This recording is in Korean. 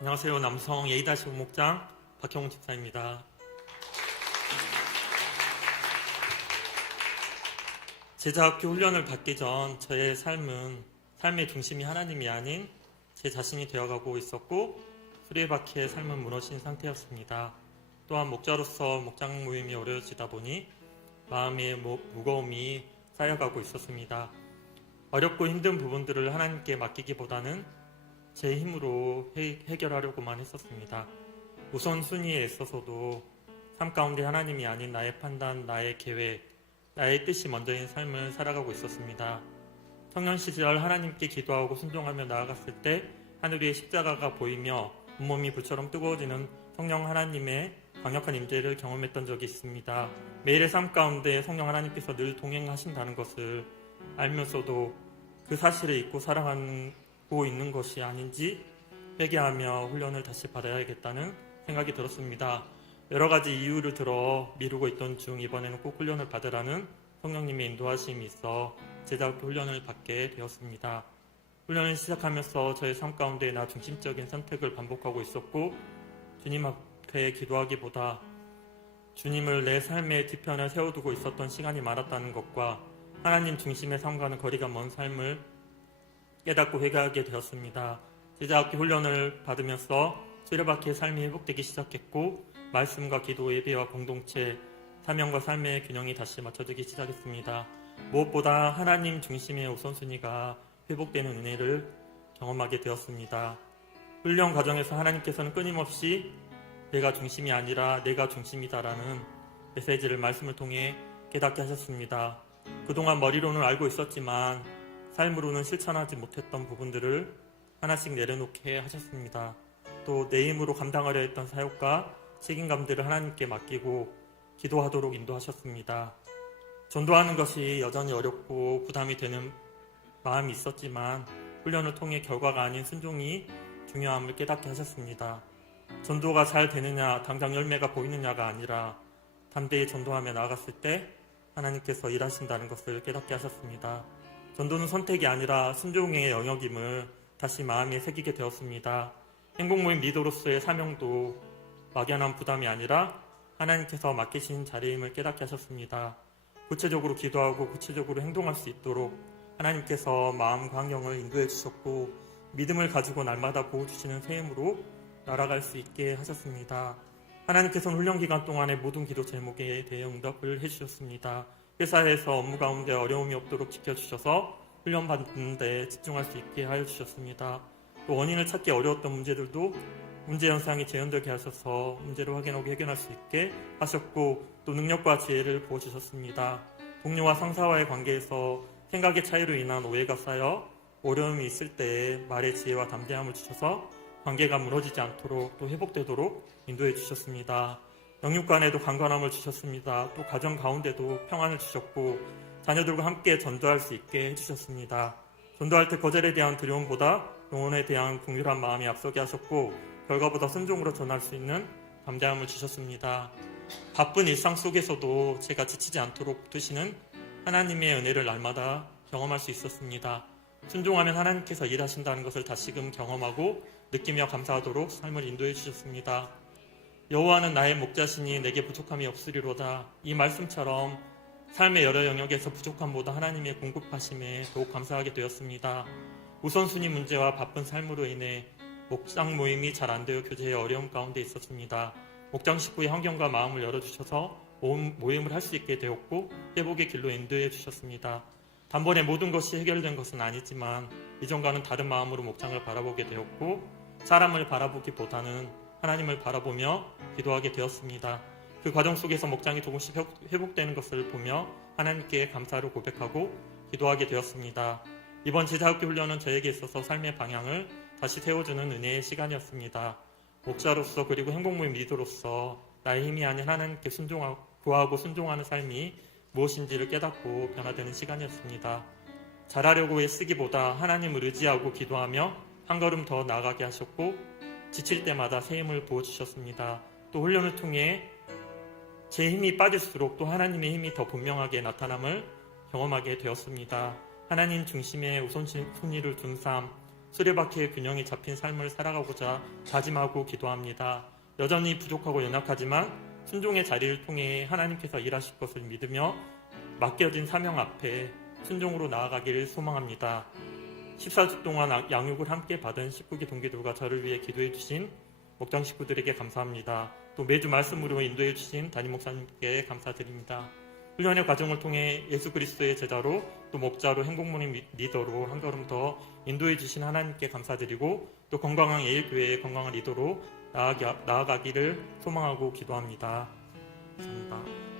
안녕하세요. 남성 A-5 목장 박형웅 집사입니다. 제자학교 훈련을 받기 전 저의 삶의 중심이 하나님이 아닌 제 자신이 되어가고 있었고 수레바퀴의 삶은 무너진 상태였습니다. 또한 목자로서 목장 모임이 어려워지다 보니 마음의 무거움이 쌓여가고 있었습니다. 어렵고 힘든 부분들을 하나님께 맡기기보다는 제 힘으로 해결하려고만 했었습니다. 우선순위에 있어서도 삶 가운데 하나님이 아닌 나의 판단, 나의 계획, 나의 뜻이 먼저인 삶을 살아가고 있었습니다. 청년 시절 하나님께 기도하고 순종하며 나아갔을 때 하늘 위에 십자가가 보이며 온몸이 불처럼 뜨거워지는 성령 하나님의 강력한 임재를 경험했던 적이 있습니다. 매일의 삶 가운데 성령 하나님께서 늘 동행하신다는 것을 알면서도 그 사실을 잊고 살아가고 있는 것이 아닌지 회개하며 훈련을 다시 받아야겠다는 생각이 들었습니다. 여러 가지 이유를 들어 미루고 있던 중 이번에는 꼭 훈련을 받으라는 성령님의 인도하심이 있어 제자학교 훈련을 받게 되었습니다. 훈련을 시작하면서 저의 삶 가운데 나 중심적인 선택을 반복하고 있었고 주님 앞에 기도하기보다 주님을 내 삶의 뒤편에 세워두고 있었던 시간이 많았다는 것과 하나님 중심의 삶과는 거리가 먼 삶을 깨닫고 회개하게 되었습니다. 제자학교 훈련을 받으면서 수레바퀴의 삶이 회복되기 시작했고 말씀과 기도, 예배와 공동체, 사명과 삶의 균형이 다시 맞춰지기 시작했습니다. 무엇보다 하나님 중심의 우선순위가 회복되는 은혜를 경험하게 되었습니다. 훈련 과정에서 하나님께서는 끊임없이 내가 중심이 아니라 내가 중심이다라는 메시지를 말씀을 통해 깨닫게 하셨습니다. 그동안 머리로는 알고 있었지만 삶으로는 실천하지 못했던 부분들을 하나씩 내려놓게 하셨습니다. 또 내 힘으로 감당하려 했던 사역과 책임감들을 하나님께 맡기고 기도하도록 인도하셨습니다. 전도하는 것이 여전히 어렵고 부담이 되는 마음이 있었지만 훈련을 통해 결과가 아닌 순종이 중요함을 깨닫게 하셨습니다. 전도가 잘 되느냐, 당장 열매가 보이느냐가 아니라 담대히 전도하며 나아갔을 때 하나님께서 일하신다는 것을 깨닫게 하셨습니다. 전도는 선택이 아니라 순종의 영역임을 다시 마음에 새기게 되었습니다. 행복모임 리더로서의 사명도 막연한 부담이 아니라 하나님께서 맡기신 자리임을 깨닫게 하셨습니다. 구체적으로 기도하고 구체적으로 행동할 수 있도록 하나님께서 마음과 환경을 인도해 주셨고 믿음을 가지고 날마다 보호주시는 새 힘으로 날아갈 수 있게 하셨습니다. 하나님께서는 훈련 기간 동안의 모든 기도 제목에 대해 응답을 해주셨습니다. 회사에서 업무 가운데 어려움이 없도록 지켜주셔서 훈련 받는 데 집중할 수 있게 하여 주셨습니다. 또 원인을 찾기 어려웠던 문제들도 문제 현상이 재현되게 하셔서 문제를 확인하고 해결할 수 있게 하셨고 또 능력과 지혜를 부어주셨습니다. 동료와 상사와의 관계에서 생각의 차이로 인한 오해가 쌓여 어려움이 있을 때에 말의 지혜와 담대함을 주셔서 관계가 무너지지 않도록 또 회복되도록 인도해 주셨습니다. 영육 간에도 강건함을 주셨습니다. 또 가정 가운데도 평안을 주셨고 자녀들과 함께 전도할 수 있게 해주셨습니다. 전도할 때 거절에 대한 두려움보다 영혼에 대한 긍휼한 마음이 앞서게 하셨고 결과보다 순종으로 전할 수 있는 담대함을 주셨습니다. 바쁜 일상 속에서도 제가 지치지 않도록 두시는 하나님의 은혜를 날마다 경험할 수 있었습니다. 순종하면 하나님께서 일하신다는 것을 다시금 경험하고 느끼며 감사하도록 삶을 인도해 주셨습니다. 여호와는 나의 목자시니 내게 부족함이 없으리로다. 이 말씀처럼 삶의 여러 영역에서 부족함보다 하나님의 공급하심에 더욱 감사하게 되었습니다. 우선순위 문제와 바쁜 삶으로 인해 목장 모임이 잘 안 되어 교제의 어려움 가운데 있었습니다. 목장 식구의 환경과 마음을 열어주셔서 모임을 할 수 있게 되었고 회복의 길로 인도해 주셨습니다. 단번에 모든 것이 해결된 것은 아니지만 이전과는 다른 마음으로 목장을 바라보게 되었고 사람을 바라보기보다는 하나님을 바라보며 기도하게 되었습니다. 그 과정 속에서 목장이 조금씩 회복되는 것을 보며 하나님께 감사를 고백하고 기도하게 되었습니다. 이번 제자학교 훈련은 저에게 있어서 삶의 방향을 다시 세워주는 은혜의 시간이었습니다. 목자로서 그리고 행복모임 리더로서 나의 힘이 아닌 하나님께 구하고 순종하는 삶이 무엇인지를 깨닫고 변화되는 시간이었습니다. 잘하려고 애쓰기보다 하나님을 의지하고 기도하며 한 걸음 더 나아가게 하셨고 지칠 때마다 새 힘을 부어주셨습니다. 또 훈련을 통해 제 힘이 빠질수록 또 하나님의 힘이 더 분명하게 나타남을 경험하게 되었습니다. 하나님 중심의 우선순위를 둔 삶, 수레바퀴의 균형이 잡힌 삶을 살아가고자 다짐하고 기도합니다. 여전히 부족하고 연약하지만 순종의 자리를 통해 하나님께서 일하실 것을 믿으며 맡겨진 사명 앞에 순종으로 나아가기를 소망합니다. 14주 동안 양육을 함께 받은 19기 동기들과 저를 위해 기도해 주신 목장 식구들에게 감사합니다. 또 매주 말씀으로 인도해 주신 담임 목사님께 감사드립니다. 훈련의 과정을 통해 예수 그리스도의 제자로 또 목자로 행복모임 리더로 한 걸음 더 인도해 주신 하나님께 감사드리고 또 건강한 예일교회의 건강한 리더로 나아가기를 소망하고 기도합니다. 감사합니다.